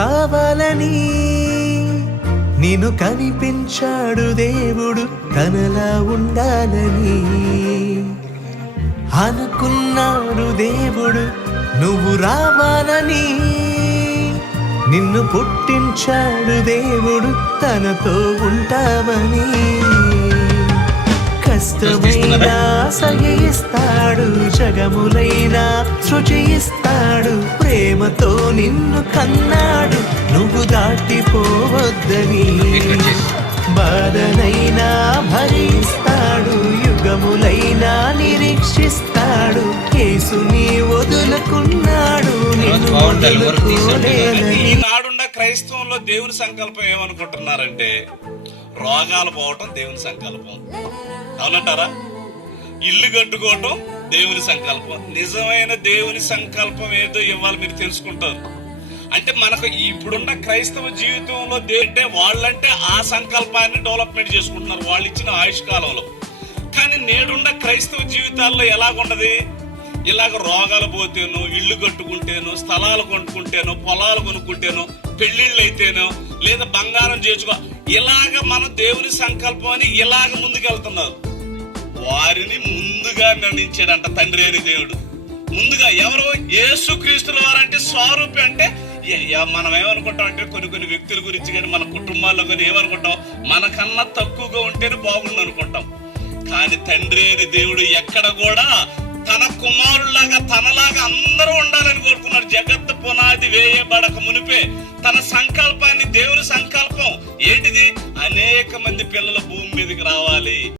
కావాలని నిన్ను కనిపించాడు దేవుడు, తనలా ఉండాలని అనుకున్నాడు దేవుడు, నువ్వు రావాలని. నిన్ను పుట్టించాడు దేవుడు, తనతో ఉంటావని. కష్టమైనా సహిస్తాడు, జగములైనా సృజిస్తాడు. ప్రేమతో నిన్ను కన్నాడు, నువ్వు దాటిపోవద్దని. బాధనైనా భరిస్తాడు, యుగములైనా నిరీక్షిస్తాడు. యేసుని వదులుకున్నాడు, నిన్ను వదులుకోలేదని. ఈనాడున్న క్రైస్తవంలో దేవుని సంకల్పం ఏమనుకుంటున్నారంటే రోగాలు పోవటం దేవుని సంకల్పం, అవునంటారా? ఇల్లు కట్టుకోవటం దేవుని సంకల్పం. నిజమైన దేవుని సంకల్పం ఏదో ఇవాళ మీరు తెలుసుకుంటారు. అంటే మనకు ఇప్పుడున్న క్రైస్తవ జీవితంలో అంటే వాళ్ళంటే ఆ సంకల్పాన్ని డెవలప్మెంట్ చేసుకుంటున్నారు వాళ్ళు ఇచ్చిన ఆయుష్ కాలంలో. కానీ నేడున్న క్రైస్తవ జీవితాల్లో ఎలాగుండదు? ఇలాగ రోగాలు పోతేనో, ఇల్లు కట్టుకుంటేనో, స్థలాలు కొనుక్కుంటేనో, పొలాలు కొనుక్కుంటేనో, పెళ్లిళ్ళు అయితేనో, లేదా బంగారం చేసుకో, ఇలాగ మనం దేవుని సంకల్పం అని ఇలాగ ముందుకెళ్తున్నారు. వారిని ముందుగా నిర్ణయించాడంట తండ్రి అని దేవుడు. ముందుగా ఎవరు? యేసుక్రీస్తుల వారంటే స్వరూపి. అంటే మనం ఏమనుకుంటాం అంటే కొన్ని వ్యక్తుల గురించి కానీ మన కుటుంబాల్లో కానీ ఏమనుకుంటాం, మనకన్నా తక్కువగా ఉంటేనే బాగుండు అనుకుంటాం. కానీ తండ్రి అని దేవుడు ఎక్కడ కూడా తన కుమారులాగా తనలాగా అందరూ ఉండాలని కోరుకున్నాడు. జగత్తు పునాది వేయబడక మునిపే తన సంకల్పాన్ని, దేవుని సంకల్పం ఏంటిది? అనేక మంది పిల్లలు భూమి మీదకి రావాలి.